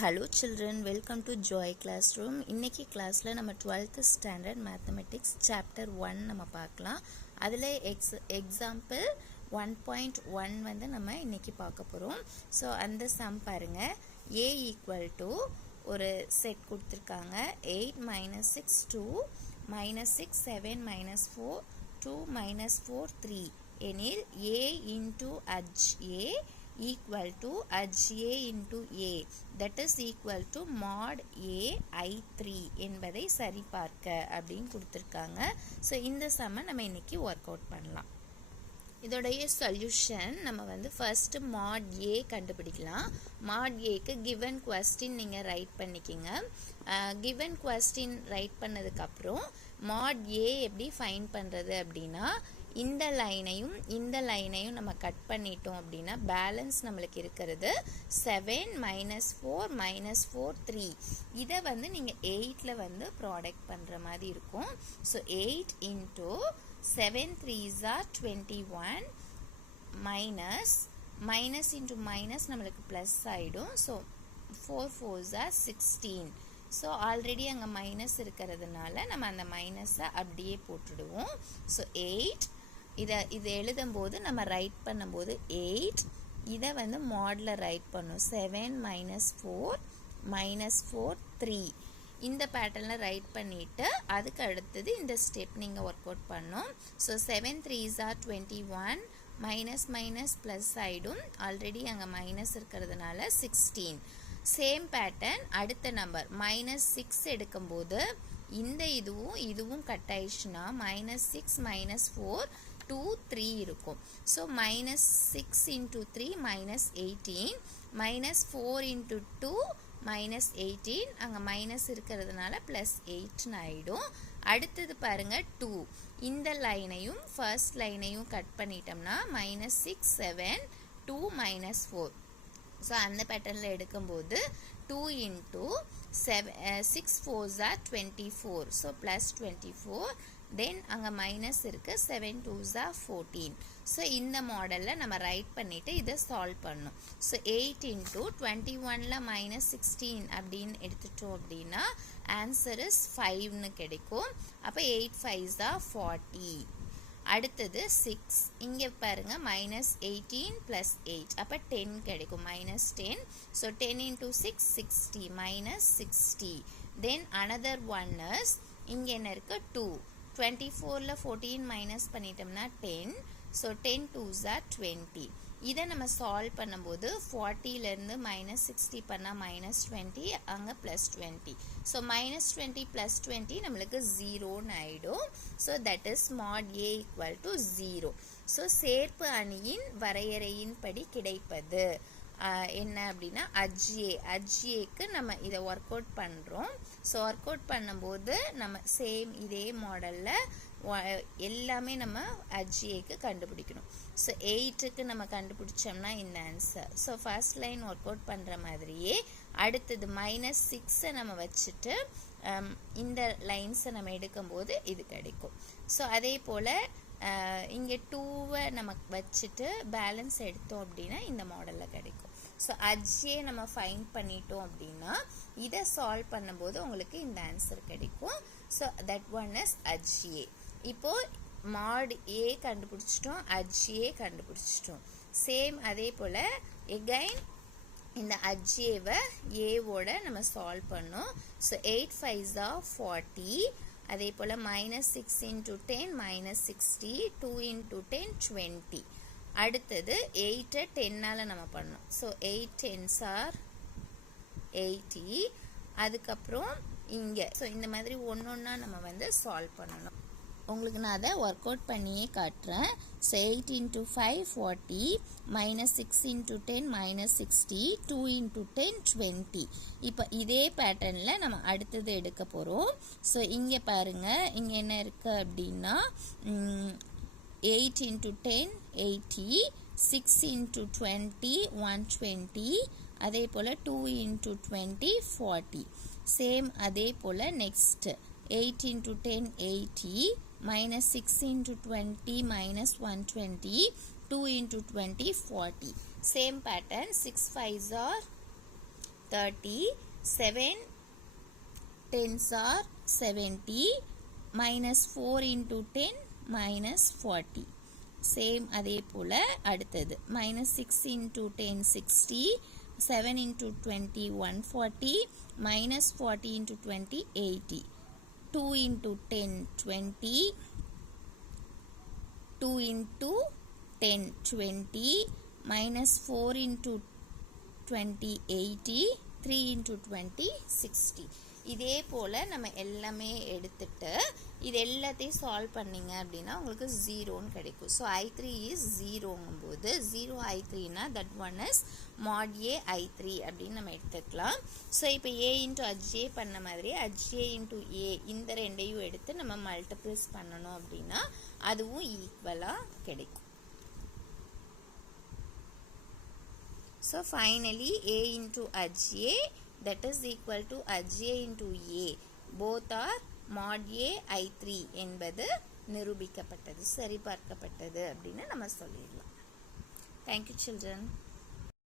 Hello children, welcome to Joy Classroom. இன்னைக்கு கிளாஸ்ல நம்ம 12th ஸ்டாண்டர்ட் மேத்தமெட்டிக்ஸ் சாப்டர் 1 நம்ம பார்க்கலாம். அதில் எக்ஸாம்பிள் 1.1 வந்து நம்ம இன்னைக்கு பார்க்க போகிறோம். ஸோ அந்த சம் பாருங்க. A ஈக்குவல் டு ஒரு செட் கொடுத்துருக்காங்க. 8 minus 6 2 minus 6 7 minus 4 2 minus 4 3 எனில் A into H A equal to H A into A, that is equal to mod A I3 என்பதை சரிபார்க்க அப்படின்னு கொடுத்துருக்காங்க. ஸோ இந்த சம்மை நம்ம இன்னைக்கு ஒர்க் அவுட் பண்ணலாம். இதோடைய சொல்யூஷன் நம்ம வந்து ஃபர்ஸ்ட் மாட் ஏ கண்டுபிடிக்கலாம். மாட் ஏக்கு கிவன் கொஸ்டின் நீங்கள் ரைட் பண்ணிக்கிங்க. கிவன் கொஸ்டின் ரைட் பண்ணதுக்கப்புறம் மாட் ஏ எப்படி ஃபைண்ட் பண்ணுறது அப்படின்னா, இந்த லைனையும் நம்ம கட் பண்ணிட்டோம் அப்படின்னா பேலன்ஸ் நம்மளுக்கு இருக்கிறது 7 minus 4 minus 4 3. இதை வந்து நீங்கள் 8ல் வந்து ப்ராடக்ட் பண்ணுற மாதிரி இருக்கும். So 8 into 7 3s are 21 minus into minus நம்மளுக்கு ப்ளஸ் ஆகிடும். So 4 4s are 16. So already அங்கே மைனஸ் இருக்கிறதுனால நம்ம அந்த மைனஸை அப்படியே போட்டுடுவோம். ஸோ 8 இதை எழுதும்போது நம்ம ரைட் பண்ணும்போது 8, இதை வந்து மாடில் ரைட் பண்ணும் 7 minus 4 minus 4 3. இந்த பேட்டர்னில் ரைட் பண்ணிவிட்டு அதுக்கு அடுத்தது இந்த ஸ்டெப் நீங்கள் ஒர்க் அவுட் பண்ணணும். So 7 3s are 21 minus plus ஆகிடும். ஆல்ரெடி அங்கே மைனஸ் இருக்கிறதுனால 16. சேம் பேட்டர்ன் அடுத்த நம்பர் -6 எடுக்கும்போது இந்த இதுவும் கட் ஆயிடுச்சுன்னா -6 minus 4 2 3 இருக்கும். So -6 into 3 -18 -4 into 2 -18. அங்கே மைனஸ் இருக்கிறதுனால +8 ஆகிடும். அடுத்தது பாருங்கள் 2. இந்த லைனையும் ஃபர்ஸ்ட் லைனையும் கட் பண்ணிட்டோம்னா -6 7 2 -4. ஸோ அந்த பேட்டர்னில் எடுக்கும்போது 2 into 6 4s are 24. ஸோ +24. தென் அங்கே மைனஸ் இருக்குது 7 2s are 14. ஸோ இந்த மாடலில் நம்ம ரைட் பண்ணிவிட்டு இதை சால்வ் பண்ணணும். ஸோ 8 into 21ல் -16 அப்படின்னு எடுத்துட்டோம் அப்படின்னா ஆன்சர் இஸ் 5ன்னு கிடைக்கும். அப்போ 8 5s are 40. அடுத்தது 6. இங்கே பாருங்கள் -18 + 8, அப்போ 10 கிடைக்கும். -10. So 10 into 6 60 -60. Then another one is இங்கே என்ன இருக்குது 2. 24ல் 14 மைனஸ் பண்ணிட்டோம்னா 10. So 10 2s are 20. இதை நம்ம சால்வ் பண்ணும்போது 40லேருந்து -60 பண்ணால் -20, அங்கே +20. ஸோ -20 + 20 நம்மளுக்கு 0ன்னு ஆகிடும். So that is mat A equal to 0. So சேர்ப்பு அணியின் வரையறையின்படி கிடைப்பது என்ன அப்படின்னா அஜ்ஏக்கு நம்ம இதை ஒர்க் அவுட் பண்ணுறோம். ஸோ ஒர்க் அவுட் பண்ணும்போது நம்ம சேம் இதே மாடலில் எல்லாமே நம்ம அஜ்ஏக்கு கண்டுபிடிக்கணும். ஸோ 8க்கு நம்ம கண்டுபிடிச்சோம்னா இந்த answer. So first line work out பண்ணுற மாதிரியே அடுத்தது -6 நம்ம வச்சுட்டு இந்த லைன்ஸை நம்ம எடுக்கும்போது இது கிடைக்கும். ஸோ அதே போல் இங்கே 2வை நம்ம வச்சுட்டு பேலன்ஸ் எடுத்தோம் அப்படின்னா இந்த மாடலில் கிடைக்கும். ஸோ அஜ்ஏ நம்ம ஃபைண்ட் பண்ணிட்டோம் அப்படின்னா இதை சால்வ் பண்ணும்போது உங்களுக்கு இந்த ஆன்சர் கிடைக்கும். So that one is அஜ்ஏ. இப்போது மாட் ஏ கண்டுபிடிச்சிட்டோம், அஜ்ஏ கண்டுபிடிச்சிட்டோம். சேம் அதே போல் எகைன் இந்த அஜ்ஏவை ஏவோட நம்ம சால்வ் பண்ணோம். So 8 5s are 40. அதே போல் -6 into 10 -60. 2 into 10 20. அடுத்தது 8 10ஆல் நம்ம பண்ணோம். So 8 10s are 80. அதுக்கப்புறம் இங்கே ஸோ இந்த மாதிரி ஒன்றா நம்ம வந்து சால்வ் பண்ணணும். உங்களுக்கு நான் அதை ஒர்க் அவுட் பண்ணியே காட்டுறேன். So 8 into 5 40 -6 into 10 -60. 2 into 10 20. இப்போ இதே பேட்டர்னில் நம்ம அடுத்தது எடுக்க போகிறோம். ஸோ இங்கே பாருங்கள், இங்கே என்ன இருக்குது அப்படின்னா 8 into 10 80. 6 into 20 120. அதே போல் 2 into 20 40. சேம் அதே போல் next 8 into 10 80. -6 into 20 -120. 2 into 20 40. Same pattern. 6 5s are 30, 7 tens are 70, minus 4 into 10 minus 40. Same அதே போல அடுத்தது minus 6 into 10 60, 7 into 20 140, minus 40 into 20 80, 2 into 10 20, 2 into 10 20, minus 4 into 20 80, 3 into 20 60. இதே போல் நம்ம எல்லாமே எடுத்துட்டு இது எல்லாத்தையும் சால்வ் பண்ணிங்க அப்படின்னா உங்களுக்கு 0ன்னு கிடைக்கும். ஸோ I3 இஸ் 0ங்கும்போது 0 I3னா that one is mod A I3 அப்படின்னு நம்ம எடுத்துக்கலாம். ஸோ இப்போ A இன்ட்டு HA பண்ண மாதிரி HA இன்ட்டு A இந்த ரெண்டையும் எடுத்து நம்ம மல்டிப்ளிஸ் பண்ணணும் அப்படின்னா அதுவும் ஈக்குவலாக கிடைக்கும். So finally A into HA that is equal to HA into A. Both are mod A I3 என்பது நிரூபிக்கப்பட்டது, சரிபார்க்கப்பட்டது அப்படின்னு நம்ம சொல்லிடலாம். Thank you children.